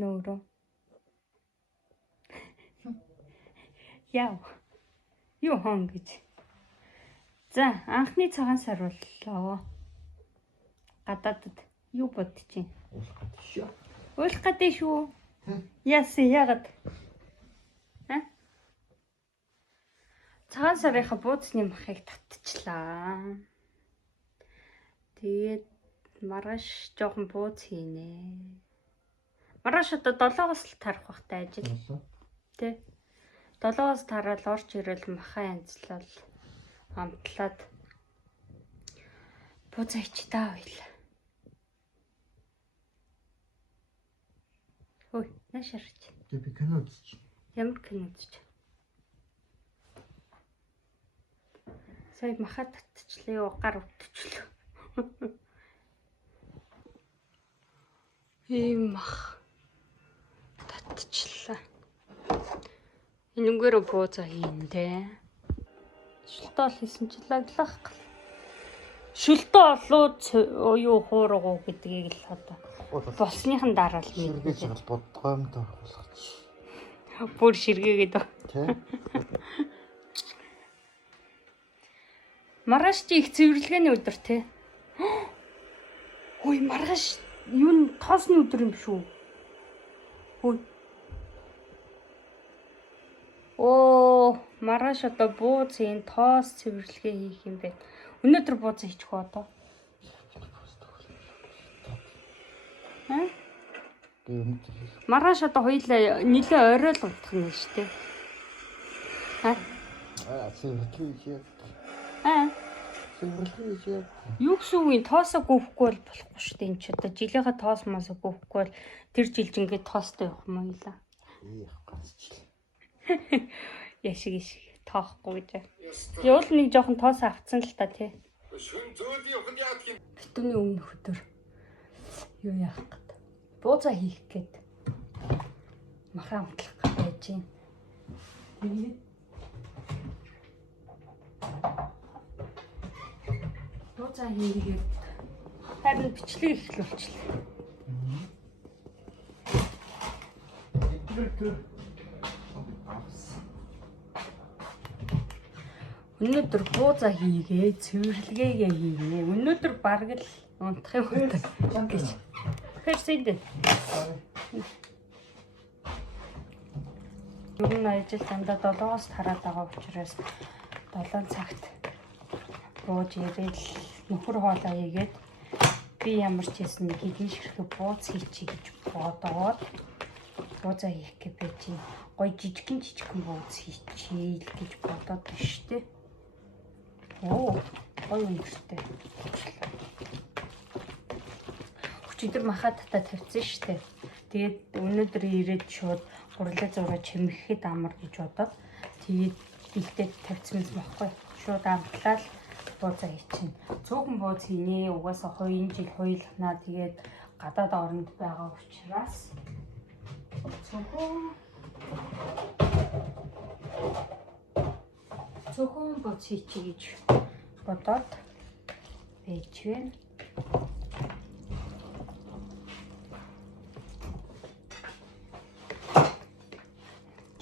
Нөөрөө. Яа. Юу хон гэж. За, анхны цагаан сар боллоо. Гадаадд юу бодчих. Уулах гэдэг шүү. Яагаад? Цагаан сарынхаа бууцны махыг татчихлаа. Тэгээд маргааш жоохон бууц хийнэ. Маргааш одоо 7-оос л тарах бахтай ажил. Тэ. 7-оос тараад орж ирэл махаа янзлал амтлаад бууцаач таа байла. Ой, наашарч. Би кино үзчих. Ямар кино үзчих? Сая махаа татчихлаа юу, гар утчихлаа. Ийм мах татчихлаа. Энэгээр бууцаа хийндэ. Шүлтөө хийсэн чи лаглах. Шүлтөө олоод юу хуургуу гэдгийг л одоо болсныхан дараа л мэдээж бодгоомд болгоч. Бүр ширгээгээд ба. Тэ. Маргааш чи их цэвэрлэгээний өдөр те. Ой, маргааш юу тоосны өдөр юм шүү. Ой. Оо, маргааш одоо бууцын тоос цэвэрлэгээ хийх юм бэ. Өнөөдөр бууц хийчих уу одоо? Маргааш одоо хоёулаа нилээ орой л унтах нь шүү дээ. Юу гэсэн үг тоосоо гүйхгүй бол болохгүй шүү дээ. Энд ч одоо жилийнхаа тоос масаа гүйхгүй бол тэр жилж ингээд тоостой явах юм ойлаа. Яшиг тоохгүй гэж. Явал нэг жоохон тоос авцсан л та тий. Битүүний өмнөх өдөр юу яах гээд бууцаа хийх гээд махаа амтлах гэж байж юм. Тэгээд бууцаа хийгээд харин бичлэг эхлүүлчихлээ. Өнөөдөр бууцаа хийгээ, цэвэрлэгээгээ хийнэ. Өнөөдөр бараг л унтах юм байна гэж. Хэрсэйдэ. Юу нэг ажил дандаа 7-оос тараад байгаа учраас 7 цагт бууж ирээл нөхөр хоолоо хийгээд би ямар ч хэсэн нэг хэдэн ширхэг бууц хийчих гэж бодоод бууцаа хийх гэж байж байна. Гой жижигхэн бууц хийчихээ л гэж бодоод байна шүү дээ. Оо, гоё үнэртэй. Өчигдөр махаа татаа тавьсан шүү дээ. Тэгээд өнөөдөр ирээд шууд гурлаа зураа чимэхэд амар гэж бодоод тэгээд бэлдээд тавьсан юм баггүй. Шууд амтлал бууцаа хийчихнэ. Цөөхөн бууц хийнэ. Угаасаа 2 жил хуйлахнаа тэгээд гадаад оронд байгаа учраас цөөхөн бууц хийчих гэж бодоод байж байна.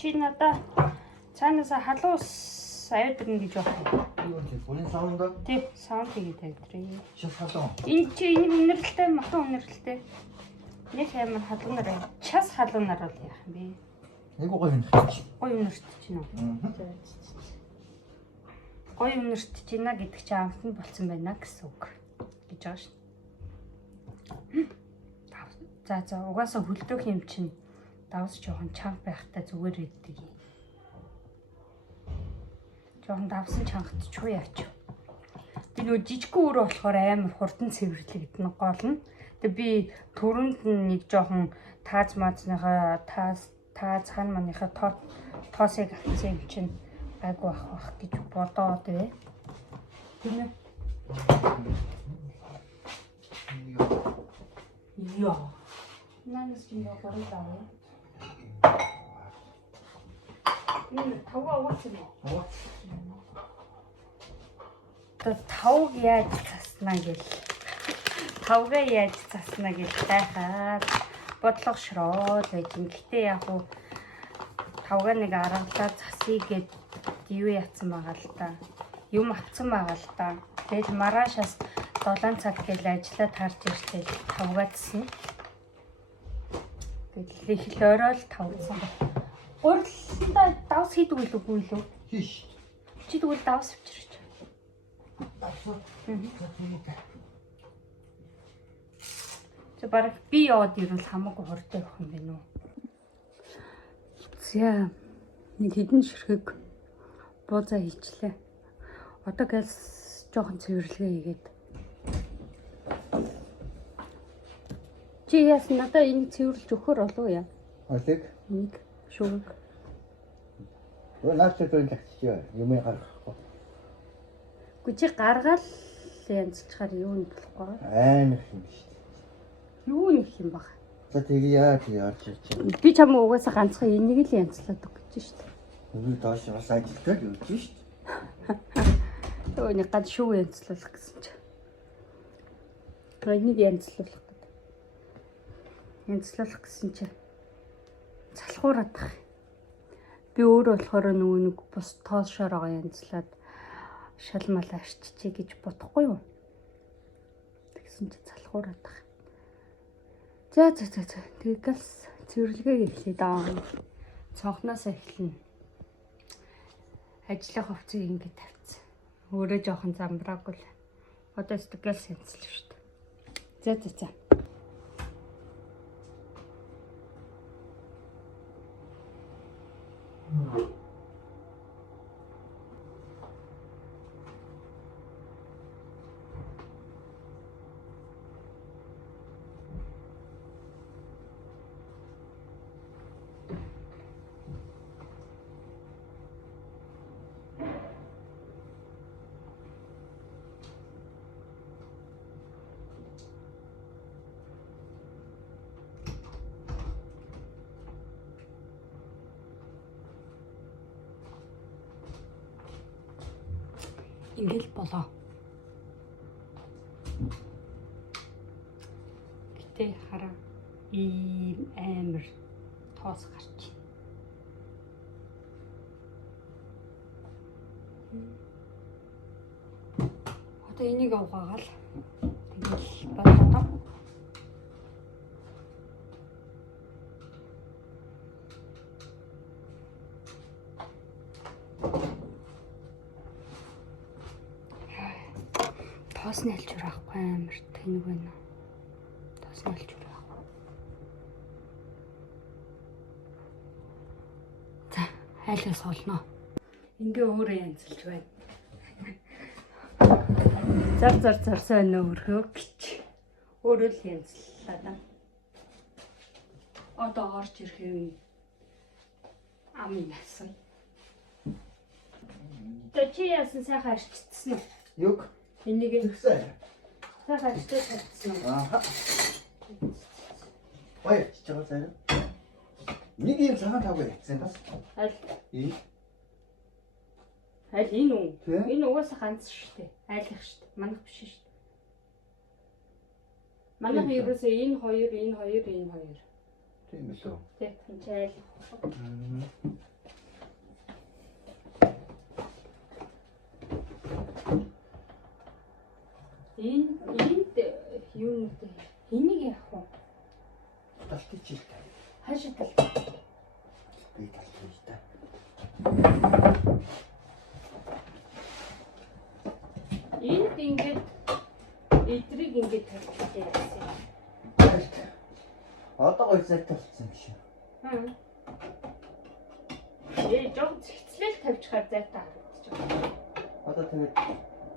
Чи надаа цаанаас халуус аюуд ирнэ гэж байна. Юу тийм бүрийн саунд? Тий, саунд хийгээд тавьдрий. Шил халуун. Энд чи энийг үнэрлэлтэй, махын үнэрлэлтэй. Нэг хаймар халуунаар час халуунаар бол яах юм бэ? Нэг гоё юм хийж. Гоё үнэрт чинь үү? Гоё үнэрт чинь гэдэг чи амтнд болцсон байна гэсэн үг гэж байгаа шин. За угаасаа хөлдөөх юм чинь давс жоохон чанга байхтай зүгээр иддэг юм. Жоохон давсан чангатчихгүй яач. Би нөө жижигхэн өрөө болохоор амар хурдан цэвэрлэгдэн гол нь. Тэгээ би түрүүнд нэг жоохон тааз маазныхаа тааз хан маныхаа тоосыг авсан юм чинь айгу ах гэж бодоод вэ. Тийм ээ. Яа. Нанас чинь борлоо. Тавга уусан уу? Тавг яаж заснаа гэл. Тавга яаж заснаа гэж гайхаад бодлогошроод байж юм. Гэтэ яг уу тавга нэг аргалаа засыг гээд юу яатсан байгаа л та. Юм авцсан байгаа л та. Тэгэл маргаашаас 7 цаг гээд ажиллаад харж ирсэн. Тавгаадсан. Тэгэл их л орой л тавцсан. Гурлаа давс хийдэг үгүй лөө? Хийш. Чи тэгвэл давс авчирч. Чи бараг би яваад ирвэл хамаагүй хортой явах юм байна уу? За нэг хідэн ширхэг буузаа хийчлээ. Одоо гэлс жоохон цэвэрлэгээ хийгээд. Чи яасан надаа энийг цэвэрлж өгөхөр болов яа? Алиг. Нэг шүүг. Өө наачтай лагчаа. Юм гаргахгүй. Гү чи гаргаал янзлахаар юу нь болохгүй. Амар юм шүү дээ. Юу нэх юм баг. За тэгээ яаж ирчих. Би чамаа угаасаа ганцхан энийг л янзлаад өгч шүү дээ. Үгүй доош бас ажилтдаг юу шүү дээ. Өө нэг гад шүү янзлуулах гэсэн чи. Энийг янзлуулах гэдэг. Янзлуулах гэсэн чи. Залхуураад тах. Би өөрөө болохоор нөгөө нэг бус тоошоороо янзлаад шалмал арччихъя гэж бодохгүй юу? Тэгсэн чи залхуураад тах. За. Тэгээс цэвэрлэгээ эхлэе даа. Цонхноос эхэлнэ. Ажлын хувцсыг ингэж тавьчихсан. Өөрөө жоохон замбраагүй л. Одоо стекэл сэнцлээ шүү дээ. За. Ингээл болоо. Гэтэ хараа ийм амар тоос гарч. Одоо энийг авгаагаал. Тэгэл болоо. Тоос нэлж урахгүй амар тэнэг байна. Тоос нэлж урахгүй. За, хайлаас олно. Ингээ өөрөө янзлж байна. Зар нөөрхөө гэж. Өөрөө л янзллаа да. Одоо орж ирэх юм. Амин асуу. Чи яасан сайхан арччихсан уу? Юг. Энийг Тэгсэн. сайхан арччихсан уу? Аа. Ой, чичээ заяа. Нэг юм цагаан тавга хийсэн бас. Аль Ийм. энэ үү? Тийм. Энэ угаасаа ганц шүү дээ. Айлах шүү дээ. Манайх биш шүү дээ. Манайх ерөөсөө энэ хоёр. Тийм ээ лөө. Тэг энэ ч айлах. Энд юу нэ? Энийг яах вэ? Талтчих. Хаашаа тал? Би талтчих та. Энд ингээд эдрийг ингээд тавьчихсан яасан. Одоо гоё зайтай болсон юм шиг. Жог зэгцлэл тавьчихаар зайтай харагдаж байна. Одоо тэгээд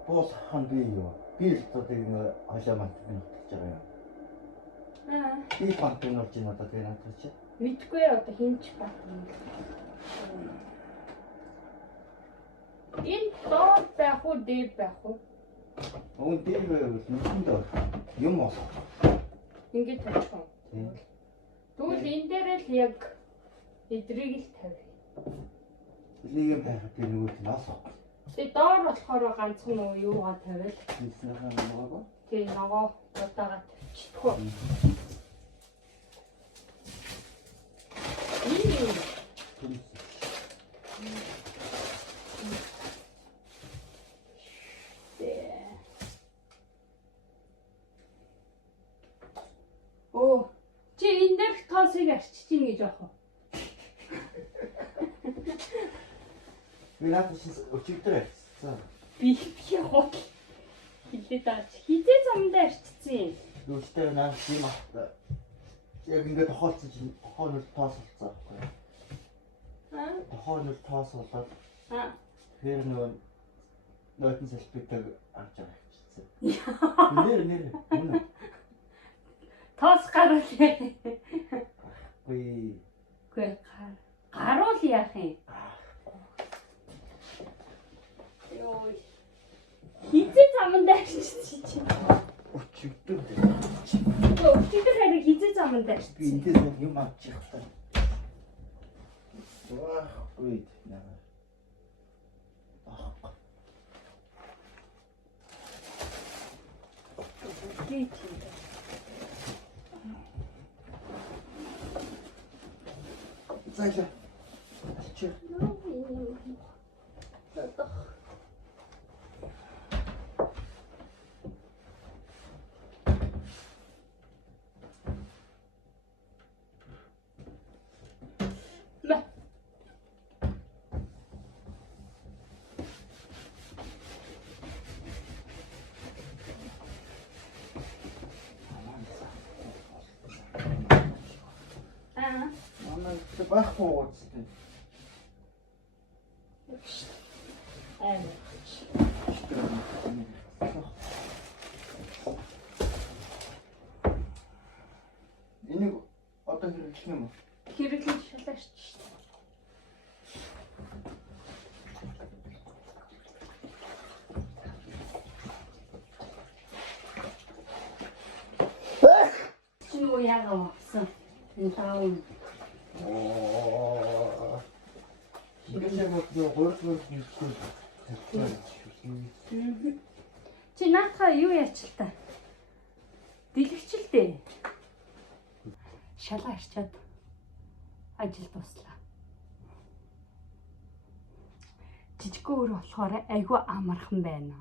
буусах нь би юу? Би л одоо тийм хожоо мат гэж байгаа юм. Би пантын орж ийн одоо тэгээд хамтарч. Мэдгүй одоо хинч баг юм. Энэ доод байх уу, дээд байх уу? Өвн дээр байвал нүдэнд юм бол. Ингээд тавьчих уу? Тийм. Тэгвэл энэ дээр л яг эдрийг л тавь. Нэг юм хайхад тэр нөгөө нь асуу. Тэгээ доор болохоор ганцхан нөгөө юугаа тавиал. Нийснийхээ нөгөө. Тэгээ ногоо удаага тавьчихгүй. боосыг арчиж ийн гэж яах вэ? Би надад өчигдөр арчсан. Би хот хилээд байгаа. Хизээ замд арчсан юм. Дүүстэй наад тийм ахта. Яг ингээд тохиолцсон чинь тохиол нь тоосолцсон байхгүй. Тохиол нь тоосолоод. Тэр нөтөн салбитаг авч байгаа хэвчээ. Нэр үнэ. Тоос гаруулъя. Үгүй гаруул яах юм? Йоо. Хизээ замд арчиж чинь. Өчигдөр харин хизээ замд арчиж. би эндээс юм авчих та. Үгүй наа. Зайла. Чи. Байхгүй үстэй. Энийг одоо хэрэглэх юм уу? Хэрэглэж шалаач шүү дээ. Чи юу яагаад авсан? Энэ таав. 이게 뭐 얼굴 Чи наатаа юу яач л та? Дэлгэч л дээ. Шалаа арчаад ажил дуслаа. Жижиггүй өөр болохоор айгүй амархан байна.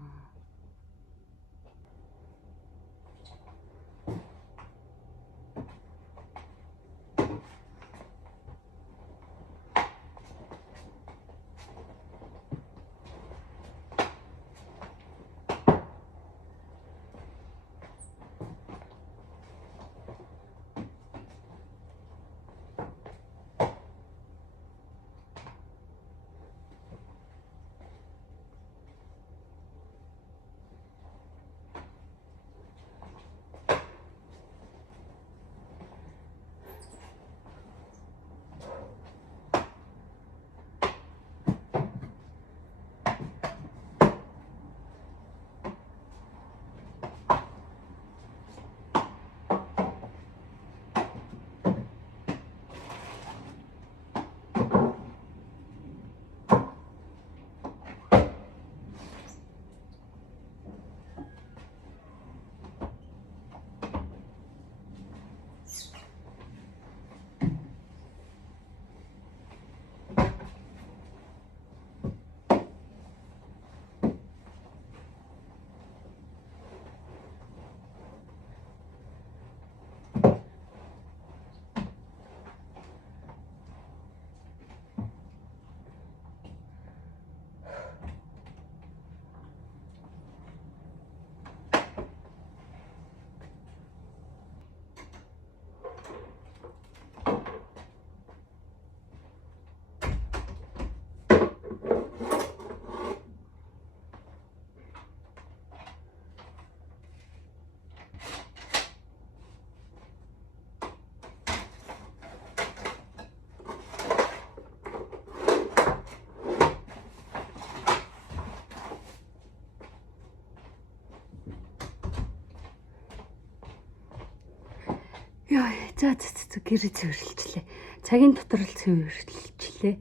Яа, за гэрээ цэвэрлэлчлээ. Цагийн дотор л цэвэрлэлчлээ.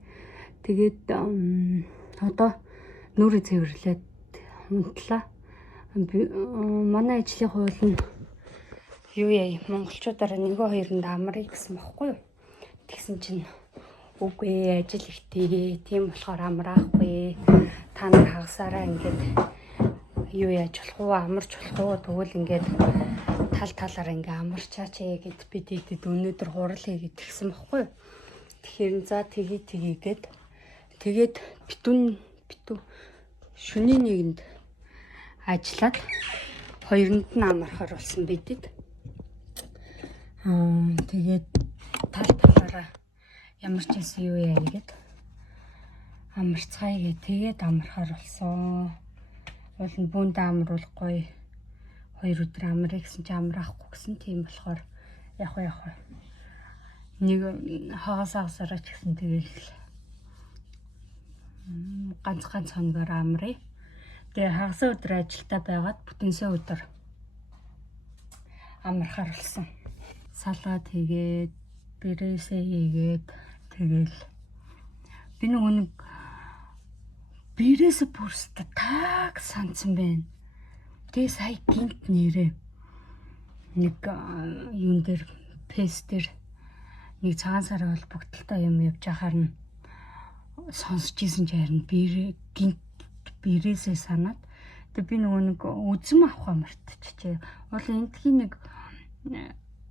Тэгээд одоо нүрээ цэвэрлээд унтлаа. Манай ажлын хууль нь юу яа, монголчуудаараа 1-2-нд амрыг гэсэн бохоггүй юу? Тэгсэн чинь үгүй ажил ихтэй. Тийм болохоор амраахгүй. Та нар хагасаараа ингээд юу яаж болох уу, амарч болох уу, тэгвэл ингээд та тал талаар ингээ амарчаач гэд бид идэд өнөөдөр хурал хийгээд тэгсэн баггүй. Тэгэхээр за тгийгээд тэгээд битүүн шөнийн нэгэнд ажиллаад хоёронд нь амархаар болсон бидэд. Тэгээд тал талаараа ямар ч байсан юу яа гэгээд амарцгаая гэ тэгээд амархаар болсон. Уул нь бүнд амруулахгүй 2 өдөр амраа гэсэн чи амраахгүй гэсэн тийм болохоор яг. Нэг хагасаараа ч гэсэн тэгэл ганц хоногоор амраа. Тэгээ хагас өдөр ажилдаа байгаад бүтэнсээ өдөр амархаар болсон. Салаад хийгээд бэрээсээ хийгээд тэгэл би нэг бэрээсээ бүрстэ таг санцсан байна. Тэгээ сая гинт нэрээ нэг юун дээр пэс дээр нэг цагаан сарын холбогдолтой юм явж байхаар нь сонсч ийсэн ч харин бэрээсээ санаад тэгээ би нэг үзэм авахаа мартчихжээ. Уул энтхийн нэг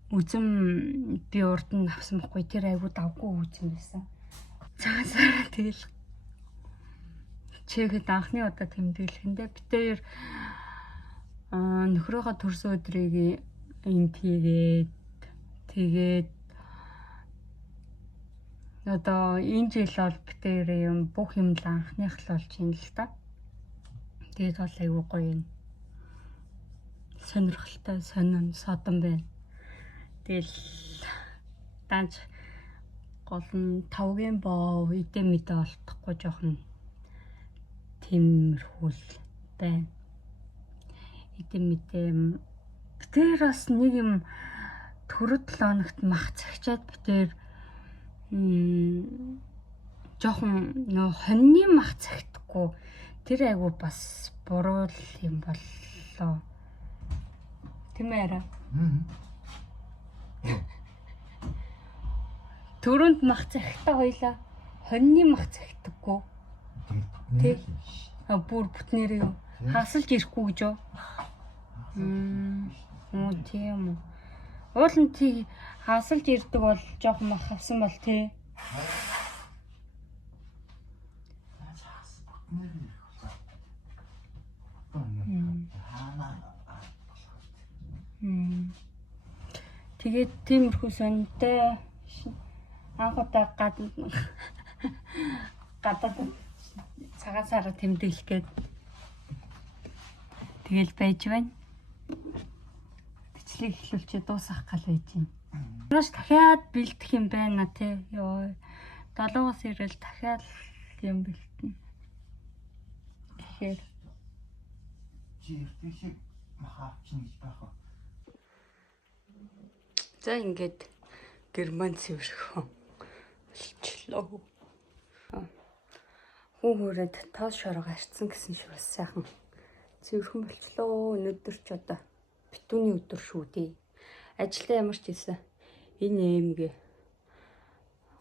үзэм би урд нь авсан байхгүй тэр айгуу давгүй үзэм байсан. Цагаан сараа тэгэл чигэд анхны удаа тэмдэглэхэндээ битээр нөхрөөхөө төрсөн өдрийг энд тэгээд одоо энэ жил бол битээр юм бүх юм л анхных л болж юм л та. Тэгээд бол айгүй гоё юм. Сонирхолтой содон байна. Тэгэл данч гол нь тавгийн боо эдэ мэдээ олдохгүй жоохон тиймэрхүүл байна. Эдэ мэдээ битээр бас нэг юм төрөд 7 хоногт мах цагчаад битээр жоохон нөө хоньны мах цагтгүй тэр айгу бас буруу юм боллоо. Тийм ээ. Төрөнд мах цагтаа хоёлаа хоньны мах цагтдаггүй. Тэг. Бүр бүтнээр юу хасалж ирэхгүй гэж юу? Тийм үү. Уул нь тий хасалж ирдэг бол жоохон мах авсан бол тий. Тэгээд тиймэрхүү сонтой анх удаа гадаад цагаан сараа тэмдэглэх гээд тэгэл байж байна. Бичлэг эхлүүлчихэд дуусах гал байж байна. Маш дахиад бэлдэх юм байна тий. Йоо. 7-оос ирэл дахиад юм бэлтэн. Тэгэхээр чи махавчин гэж байх уу? За ингээд герман цэвэрхэн болчлоо. Хүн хүрээд тоос шороо гарцсан гэсэн шиг бас сайхан цэвэрхэн болчлоо. Өнөөдөр ч одоо битүүний өдөр шүү дээ. Ажилдаа ямар ч хэлсэн энэ эмгээ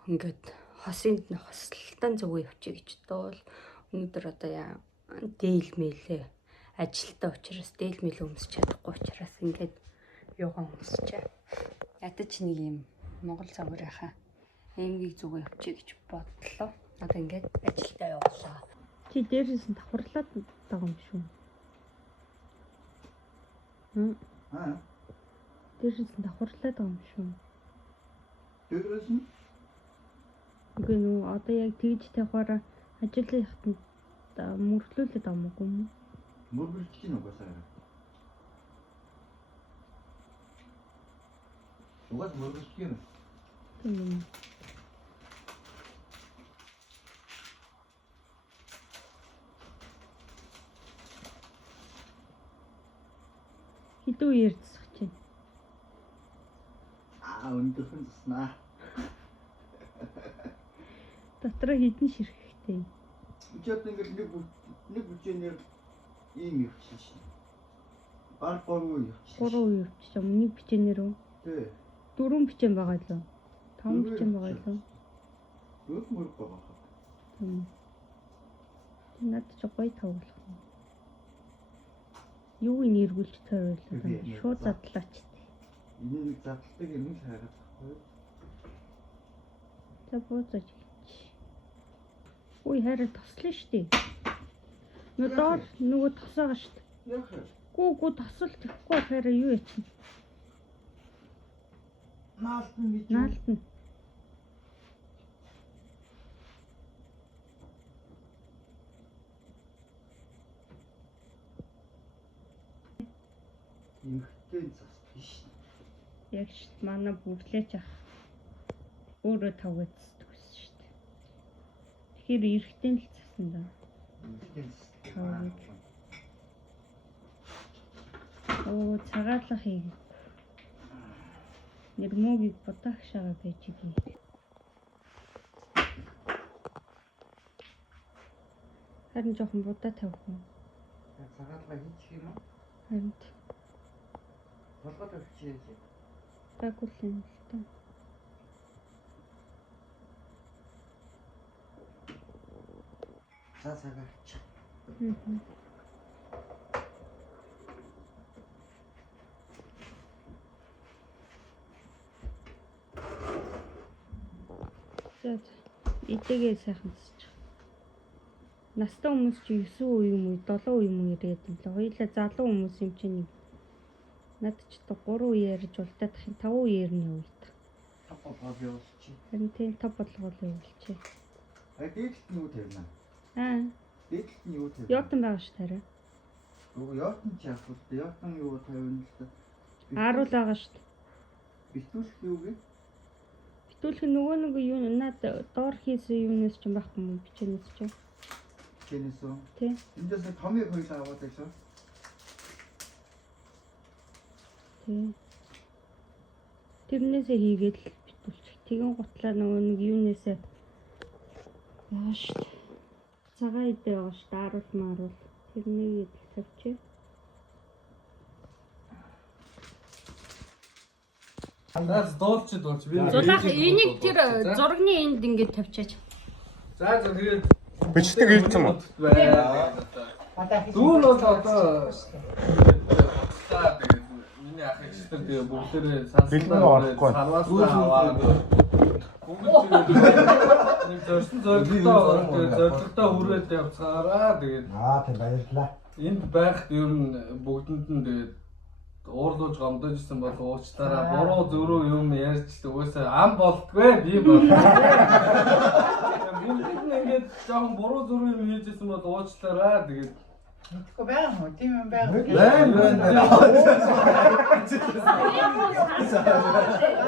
ингээд хослолтон зүгөө явчих гэж тоол өнөөдөр одоо дээлмэлээ ажилдаа учраас дээлмэл өмсч чадахгүй учраас ингээд юугаа өмсчээ. Ядаж нэг юм Монгол загварынхаа эмгийг зүгөө явчих гэж бодлоо. Одоо ингээд ажилдаа явуулаа. Чи дээрээс нь давхарлаад байгаа юм шүү. Дээрээс нь давхарлаад байгаа юм шүү. Дээрээс нь? Үгүй нүү одоо яг тэгж тавихаараа ажил яхад мөрөглүүлээд амаагүй юм. Мөрөглөж чинь угаасаа. Угаас мөрөглөж юм. Хитүү ярьцсах чинь. Өндөрхөн заснаа. Дотроо хідэн ширхэгтэй. Чи одоо ингээд нэг бүчээр ийм явчихсан шин. Баг 3 явчихсан. 3 явчих юм. Нэг бичээнэр үү? Тий. 4 бичээн байгаа лөө. 5 бичээн байгаа лөө. Өг мөрөг байгаа хаа. Над ч гоё тавлах юм. Юу нэргүүлж тойруулаад шууд задлаач. Энэ завталтыг юм л хайгаад байхгүй. За буузаж хийч. Үй хараа тослоо штий. Доор нөгөө тосоогоо штий. Яах вэ? Гүү тосол тэгэхгүй хараа юу яач. Наалтан гэж. Наалтна. Имхтэй зас биш. Яг шít манай бүглээч ах. Өөрөө тавгад төс шít. Тэгэхээр эрэхтэн л засан да. Имхтэй зас. Оо цагаалах хий. Нэрмөгийг бодагшаага байж ий. Харин жоохон будаа тавих юм. Цагаалга хийчих юм уу? Харин Толгойд өгчээж. гагуулын л та. За цагаач. За идэгээ сайхан тасч. Настай хүмүүс чи 9 үе юм уу 7 үе юм уу ирээд юм л. Хоёулаа залуу хүмүүс юм чинь. Над ч то 3 үе ярьж ултаад 5 үе ярина үед. Топол явуулчих. Харин тийм топ болгоол явуулчих. Дээдлт нь юу тавина? Дээдлт нь юу тавина? Йотон байгаа ш тарай. Үгүй йотон ч яах вэ? Йотон юу тавина л да. Ааруул байгаа ш. Битүүлэх юу гээ? Битүүлэх нөгөө нэг юу над доор хийсэн юунаас ч юм байхгүй юм бичэнэс ч. Чинээс үү? Тий. Эндээс томыг хоёлаа аваад байсан. Тий. Тэрнээсээ хийгээд л битүүлчих. Тэгэн гутлаа нөгөө нэг юунээсээ яа ш. Цагаан идэ байгаа ш. Ааруул мааруул. Тэрнийг л тавьчих. Заас дуулч. Зулаах энийг тэр зургийн энд ингэж тавьчаач. За тэгээд бичдэг хэлсэн юм уу? Дүүн бол одоо за тэгээд миний ах ихтэй тэгээд бүгдээрээ сарваас аваад нэг зорилготой хүрээд явцгаараа тэгээд тийм баярлалаа. энд байх ер нь бүгдэнд нь тэгээд уурлууж гомдожсэн бол уучлаарай. Буруу зөрүү юм ярьж угаасаа ам болтгүй би бол. Бүгд нь ингээд жоохон буруу зөрүү юм хийжсэн бол уучлаарай. Тэгээд Мэдхгүй байгаа юм уу? Тийм юм байгаа. байна.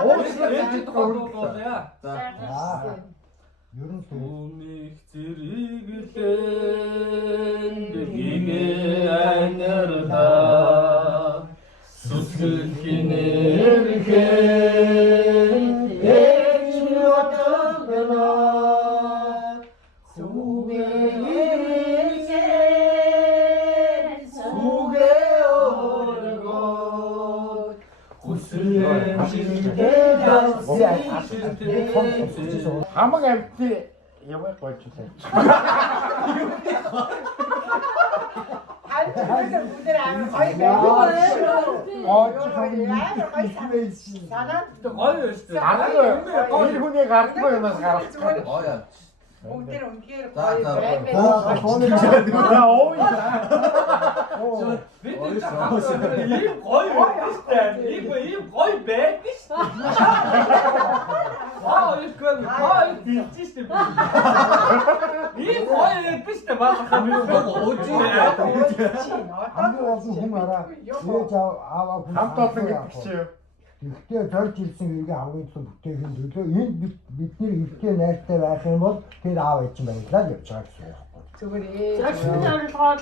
Уучлаарай гол яа. Ер нь Өмнөх зэрэглэн дэгийг анарда сүсгэл хинэрхэн ээж ятгана сүгэ оргоо хүсрэн жинтэй хамаг амт яваа гойч үлээ. Бүгдээр амар гоё байна. гоё өстэй. Энэ хүний гардгүй юмас гарах. Бүгдээр үнхээр За, гоё за, байна. Бид энэ ийм гоё өстэй. Ийм гоё байдаг шүү. Их бийж штэ. Ийм гоё байдаг штэ баахаа би Хамгийн олон хүн араа ээж ааваа хүн хамт олон гэдэгчээ. Ихтэй зорж ирсэн үеийн хамгийн том бүтээхийн төлөө энд бидний ихтэй найртай байх юм бол тэр аав ээж юм баярлаа гэж явж байгаа гэсэн үг байхгүй. Зүгээр ээ. Зөвхөн зорилгоо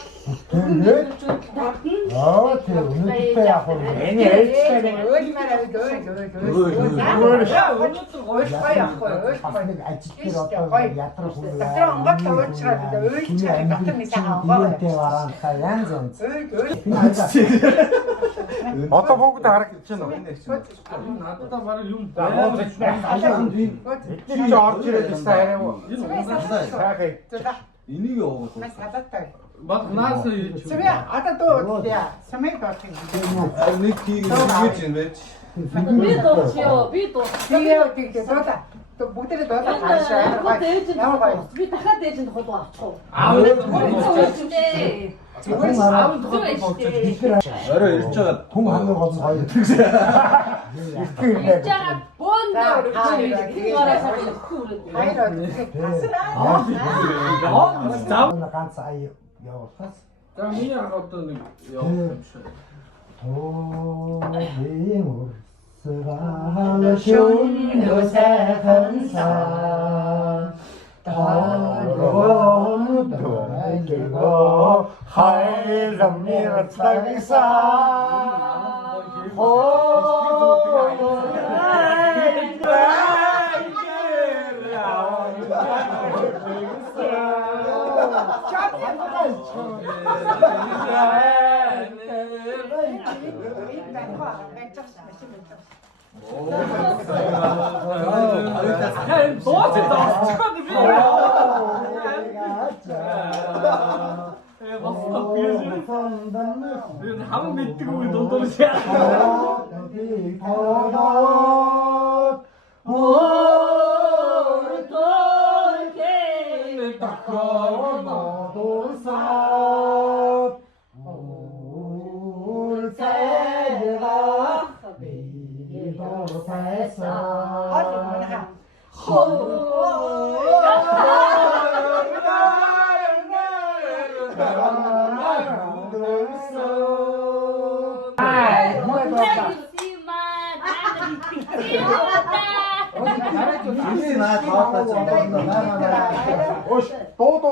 Тэр үнэтэй яг нь энэ ээжтэй нэг Ойлмаар авид ой. нэг ажил дээр одоо ядрах хүн Дотор онгот уучраад уйлчаад дотор нэг сайхан онгоо. вараанта янз янз. Ой. Одоо бүгд харагдаж байна уу? надад баг юм Эдгээр чи орж ирээд байна хараа. энэ Сайхан. Энийг явуулах. Мас хадаатай. Наас ирж. Сумэ одоо дөө сумэ болчих. Нэг тийг ингэж юм байж. Би дуучиё. Би дуу. Тэгээ дуулаа. Бүгдээ дуулаа таашаа. Ямар гоё. Би дахиад ээжинд хол авчих уу? Аав Зүгээр аав тухайд болчих. Орой ирж байгаа. Хүн хамгийн гол нь гоё. Жага бөөндөө Ганц ая явуулахаас. За миний ах одоо нэг явах юм шиг. Тоогийн урсгал шүнөө сайхан сан Таалон дайго хайлам нэртагса Хам мэддэг үг дундуур шээ.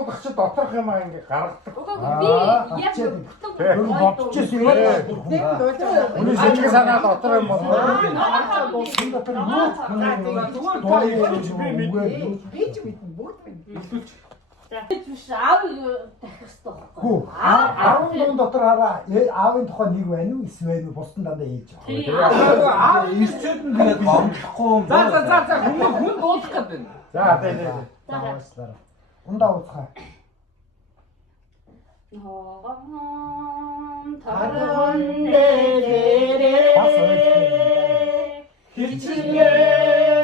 Дуудах чи доторх юм аа ингээ гаргадаг. би яг бүтэн бодчихсон юм. Үний сэтгэл санаа дотор юм бол би ч мэдэн бүгд мэдэн. биш аав дахих Хүү, 10 дотор хараа аавын тухай нэг байна уу эсвэл бусдын дандаа ээж байгаа. Аав ирчээд нь тэгээд гомдлохгүй юм. За хүн дуудах гэдэг. за тий. Зааслаа. Ундаа ууцгаа. таран дээрээ хичнээн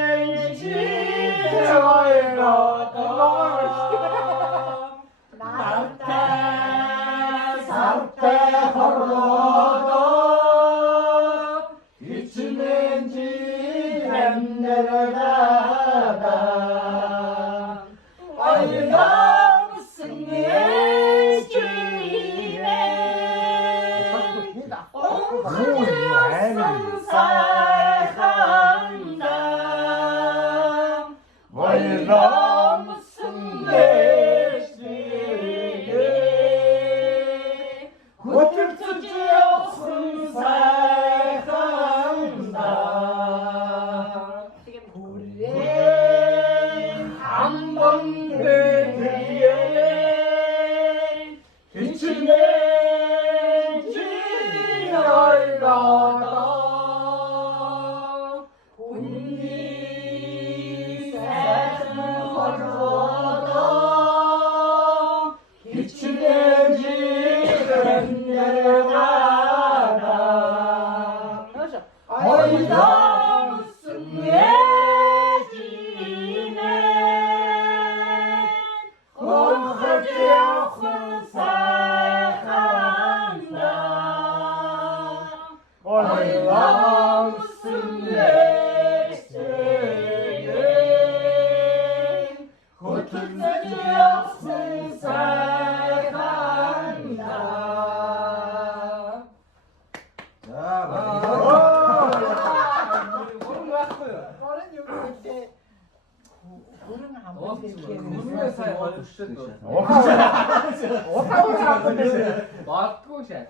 Баадгүй шээ.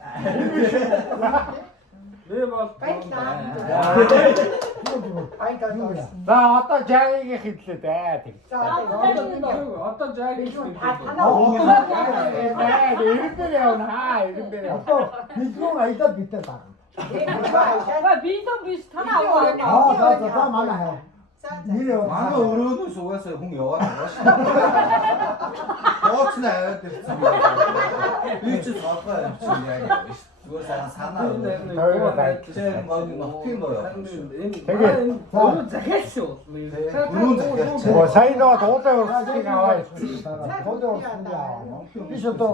Би бол За одоо жаагийн хэдлээ дээ тэг. одоо жаагийн Ирэмбэр явна хаа ирэмбэр яв. Билгүүн аялаад битээ байгаа. би том биш танаа аваа. За манай хаа. манай өрөөнөөс угаасаа хүн яваад байгаа шүү. Дооцны аваад ирсэн. Би ч содгоо явчихсан яг шүү. Зүгээр санаа Тэгээд нотгийн гоё. өөрөө захиал шүү. сайн нөө дуулаа урсгалыг аваа явсан. Тооны урсгалыг аваа. Би ч одоо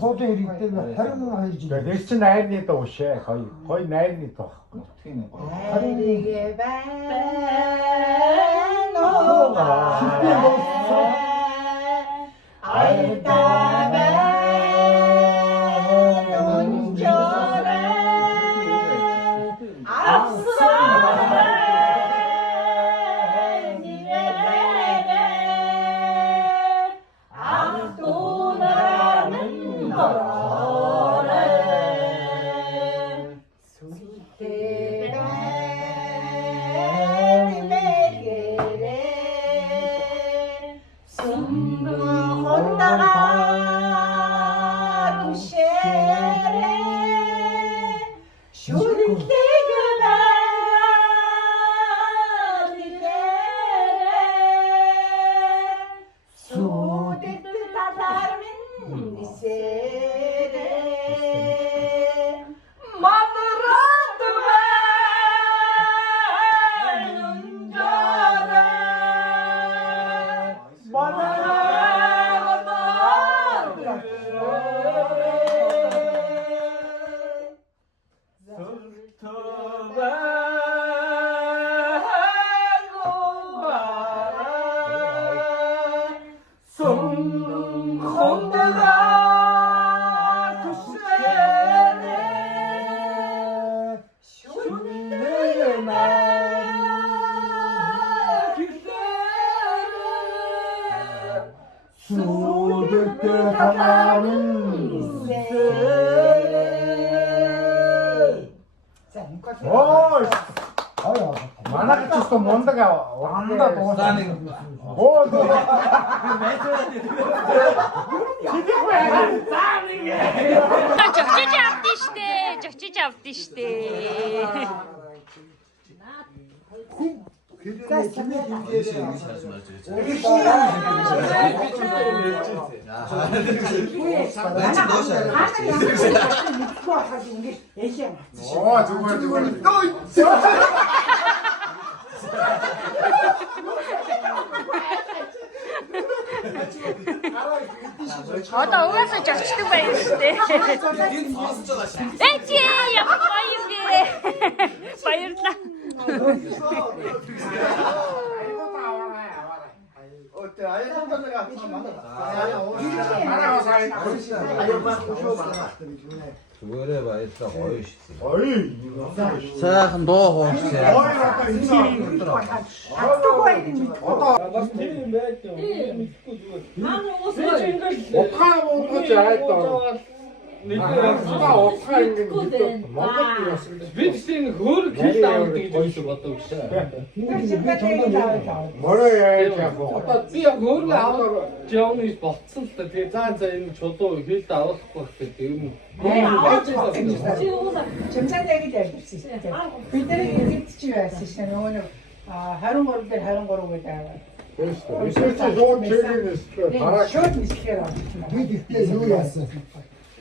тооны иргэдээр 22 жил. Тэр чинь найрны дуу шээ. Гоё найрны дуу. Нотгийн гоё. Хайрыг байна Манай ч гэсэн мундаг урандаа дуусаа. Оо. Жогчиж авдсан штэ. Жогчиж авдсан штэ. Одоо угаасаа жогчдөг байх штэ. Эцээ ямар гоё юм бэ? Баярлалаа. Зүгээр баярлалаа гоё шүү. Ой. Сайхан дуу хоолсон. бас тийм юм байх юм. Мэдхгүй зүгээр. Манай уус Утгаа уугаж айдаа. Нэг утгаа ингэ Монгол яс. бид чинь хөөр хил авдаг гэж юу боддог шээ. Мороо яаж яах вэ? Одоо би хөөргө аваад жооны болцсон л та. Тэгээ заа энэ чулуу хилд авахгүй гэдэг юм. чи уус Чимцаадаг л ярьсан шүү дээ. Бид нар эзэд чи байсан шээ. Нөгөө нэг 23 дээр 23 гэдэг аваа. Эсвэл чи шууд чиглэнээс дараа Шууд нислэхээр авчихсан. Би гэхдээ юу яасан?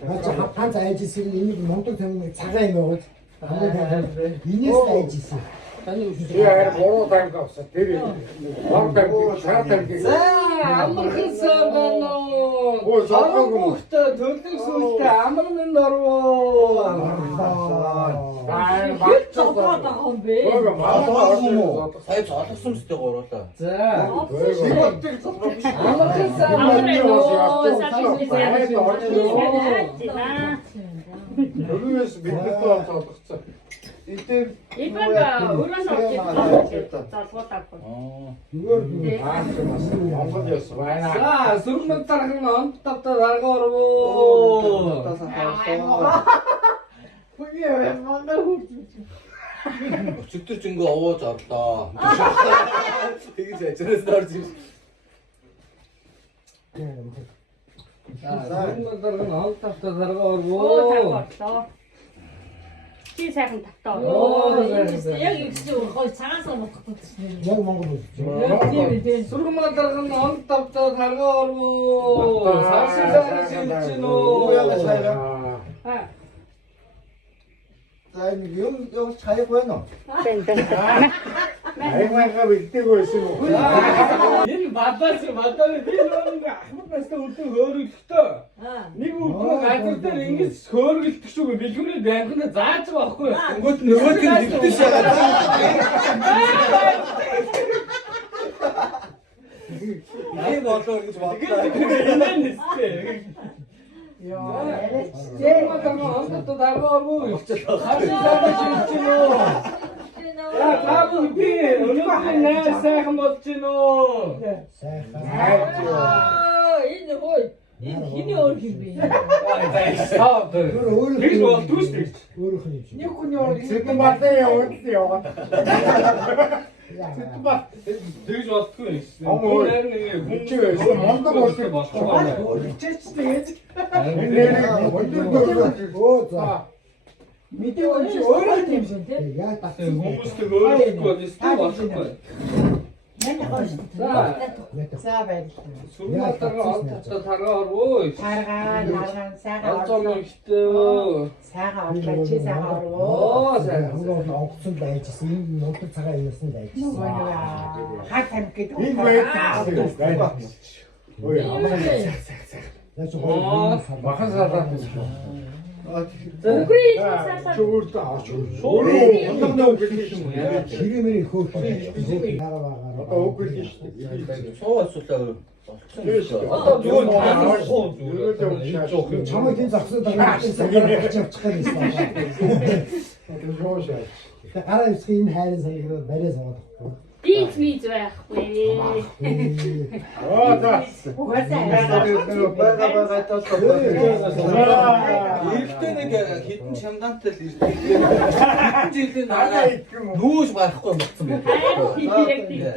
Наач хапанц айжсэн энийг мундаг тамиг цагаан юм яваад. Инээс айжсэн. чи яар буруу таньд авсан. Тэр баг таньд шар таньд. Амархан байна уу? Өө зогсоогүй юм. Хүүхдээ төлөв сүлдээ амар минь орвоо. Бай зодоод байгаа юм бэ? Сая цолгосон үстэй гуруулаа. За. Төрөөс бидний тоо зогссон. Ибага өрөөс авч залгуулаагүй. Монгол яс байна. За, сүрмэн тархан онт тавтаа дарга орвоо. Өчигдөр ч ингээ овоож орлоо. Тэгэж ажраас орж юм. За, сүрмэн тархан онт тавтаа дарга Оо орвоо. орлоо. Чи сайхан тавтаа. Яг их чинь хой цагаансаа мотгохгүй чинь. Яг Монгол үз. Тийм. Сургамал дарган он тавтаа таргаа орвоо. Сарсилаа шилжин үү. За энэ юм чаяг байна уу? Аймагаа бэлдэг байсан уу? Энэ бадаас би нэг ахмаднаас өдөө хөөрөлтөө. Нэг өдөө газар дээр ингэж хөөрөлтөх шүү бэлгүүрээ байнгана зааж байгаа байхгүй. Өнгөт нөгөөт нь нэгдэж байгаа. Энэ болоо гэж бодлоо. Энэ нэстэй. Яа. онцгой даргаа орвоо. Сарсилаа шилжин үү. Таавал би өнөөдөр нэр сайхан болж гин үү? Сайхан. Энэ хой. Энэ хиний өөр юм бэ? Стop. Өөрөө Тэгж болдгүй шүү дээ. өөрөөх нь юм. Нэг хүний өөр Сэтгэн батан яваад. Тэгж болдгүй шүү. Ам Хүн харин нэг хүн чи байсан мондог болчих болохгүй. чич тэгээд Оо за. мэдээ өөр чи өөрөө тийм шин тий. Яа татсан. Хүмүүстэй өөрөхгүй эсвэл болохгүй. Манай гоё шүү. За баярлалаа. Сургууль дараа онцтой таргаа орвоо. Харгаа сайхан Алзон орлоо. ихтэй. Сайхан орлоо чи сайхан орлоо. Оо сайхан. Хангалттай онгоцонд байжсэн. Энэ нутаг цагаан юмсан байжсэн. Хаг тамиг гэдэг. Энэ байдаг. Ой, Яг ч гоё. махан салаад. Үгүй сасаа. Чөөрд авч. Хэрэмэр хөөх. Яагаад Одоо үг хэлж шүү дээ. Суугаад суулаа. Одоо зүгээр чамайг энэ загсаа дараа авчих гэсэн юм. Жошоо. Гараа исхийн энэ хайрын саягаар барай суудаг. Бийц байхгүй. Аа за. Эрэхтэй нэг хитэн чамдаантай л ирдэг. Хитэн жилийн дараа нүүж барахгүй болсон байх.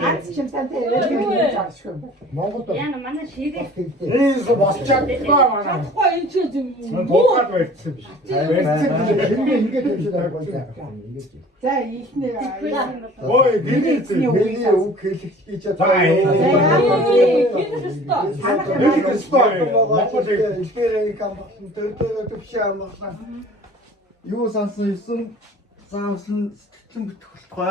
Ганц чимсантай яриад байгаа юм. Монголд Яна манай ширээ. Энэ болчиход байна. Чадахгүй энэ ч юм. Богад байцсан биш. ингээд хэлж байгаа юм. Ингээд. За ихнээ Ой, гинэ Миний үг хэлэх гэж За, Илбэрийн кампусын төрдөө төвшөө амгалан. Юу сансан юусан заавсан сэтгэлэн битгүүлэхгүй.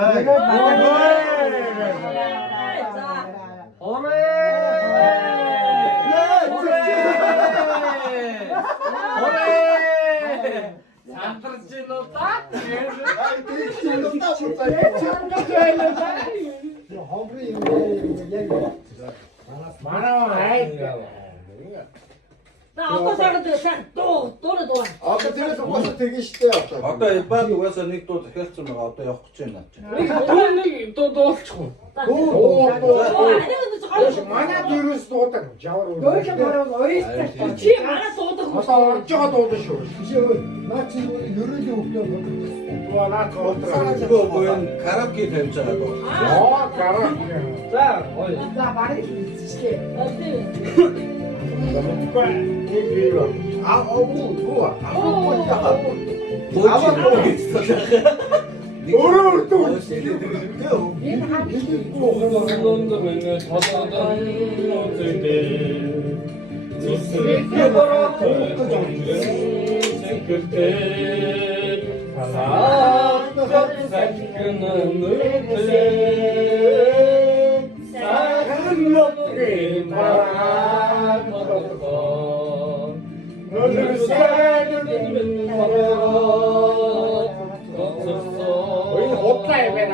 Амтарч гин үү та? Хомри яг Манай За одоо сард дуу дуу. Одоо тэрээс угаасаа тэгэн штэ одоо. Одоо Элбад угаасаа нэг дуу захиалсан байгаа. Одоо явах гэж байна чи. Нэг дуулчихгүй. манай дөрөс дуудаг. Жавар уу. Чи манай дуудаг. Одоо орж байгаа дуудаг шүү. наа чи ерөөлийн хөвгөө бодох. Дуу наад Угаасаа дуудаг. буюу караоке тавьж байгаа дуу. Яа, гараа. За, ой. За барыг хийчихлээ. Нэг бий. Өөрөө Энэ хам Лондон миний толгойн үзэдэ. Зүсрэх бороо секретэ. Саат захин нүртэ. Сахан нотри мараа торгоо. Нүрсэд Ой, хотлаа яваа.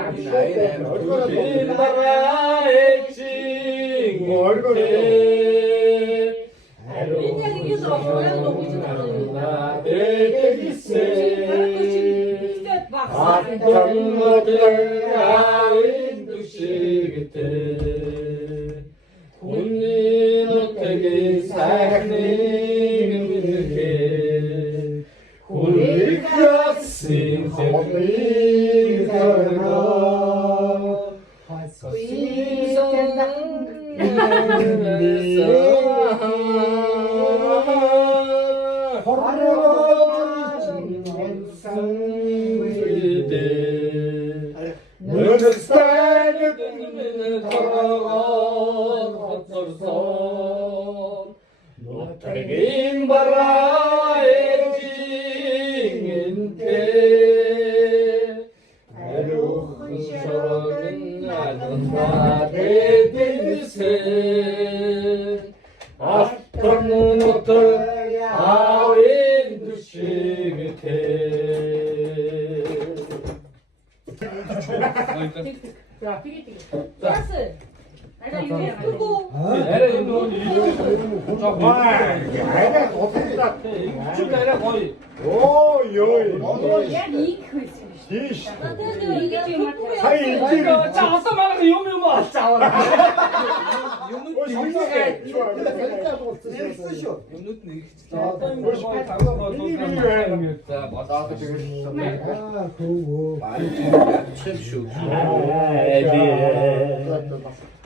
Notagin bara ejingente Eruhun şaragın adımları denilsin Artanın otu avin düşügüte Era 이놈 내가 거의 자 어떤 말하면 요묘모 짜와라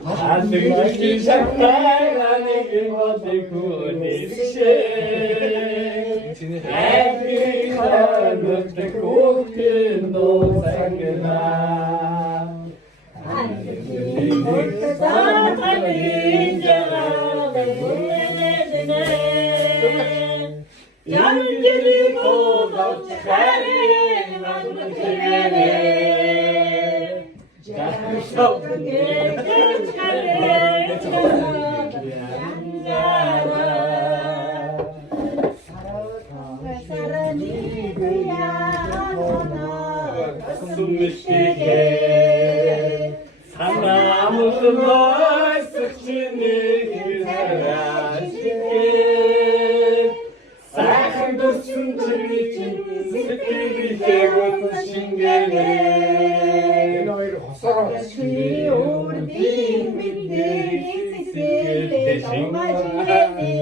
안들기 장난하는 그 어디 구원이시에 애들이 하는 데 꽃은 노상이나 안들기 사랑하는 인자는 물레내드네 양길이 고도 차례 나는 기회네 자석은 게 차례 사랑이 그야 너나 숨쉬게 사랑은 널 스치는 사랑시게 사랑도 숨지리지 스킬이 되고 신경에 사랑이 우리 빈민들이 스킬때 정말지네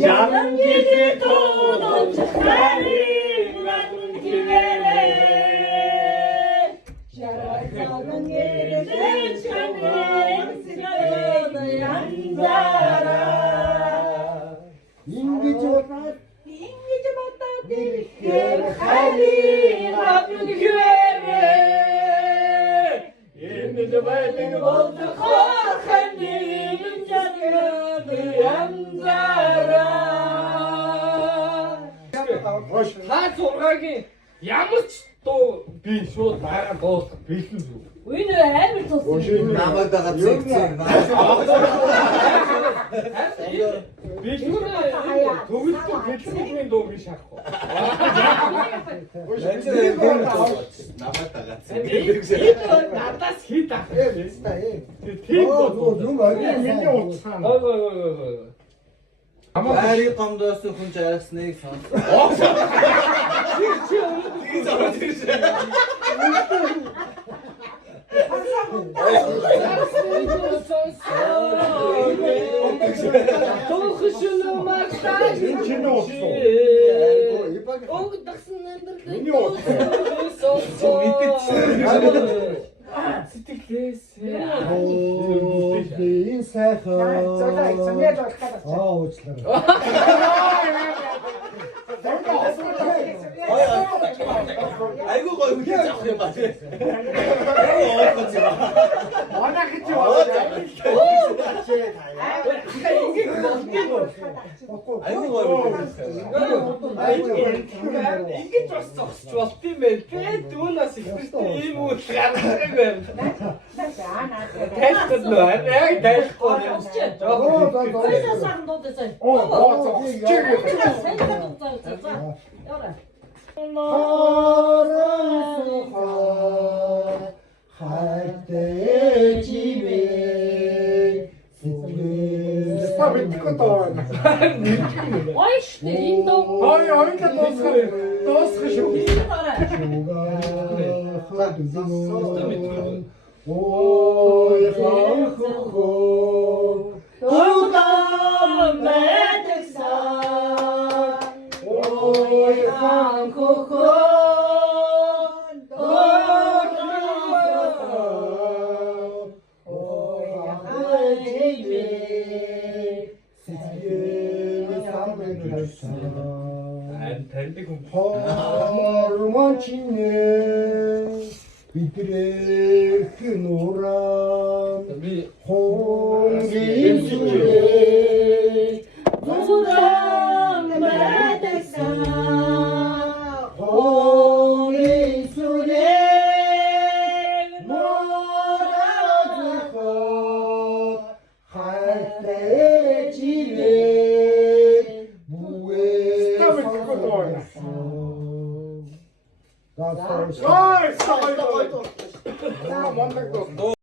양기지 도도 차라리 나는 기회네 자라서는 예를 참는 스려도 양자라 인기지 못다 들게 하니 나는 기회네 인기지 못다 모두 커하니 인자는 양자라 다 돌아가기 ямар ч дуу би шууд дараа дуусах бэлэн зү. Үгүй нэ амар туссан. Намайг дагаад зэгцэн. Төгөлтөө бэлэн дуу би шахах. Намайг дагаад Надаас хит ах. Тийм юм аа. Миний утсан. Ари гомдоос хүн жаргасныг сонс. Тохшно магтаж. Чиний утсан. Огдсон өндөр. Миний утсан. Сэтгэлээс Энэ сайхан. Уучлаарай. Айгуу гоё үгүй заах юм ба тий. Манайх чи Айгуу гоё үгүй. ингэж бас зогсч болт юм бэ? Би дүүнээс ихтэй ийм үйл гаргах байна. Тайлбар нөө яг тайлбар юм чи. Хоёроо сарын дуудсан. Яра. Ой штэ энэ доо. Дуусах шүү. Ой хохо. Тудам мэдсэн. Ой хохо. Таньдаг хүн. Хормон чинэ бидрэх нураа Би хонги Эцгийн сүлээ зураг мэдсэн Хонгийн сүлээ морозохоо хайртай жилээ бүгээ Ой, стой. Мондаг доо.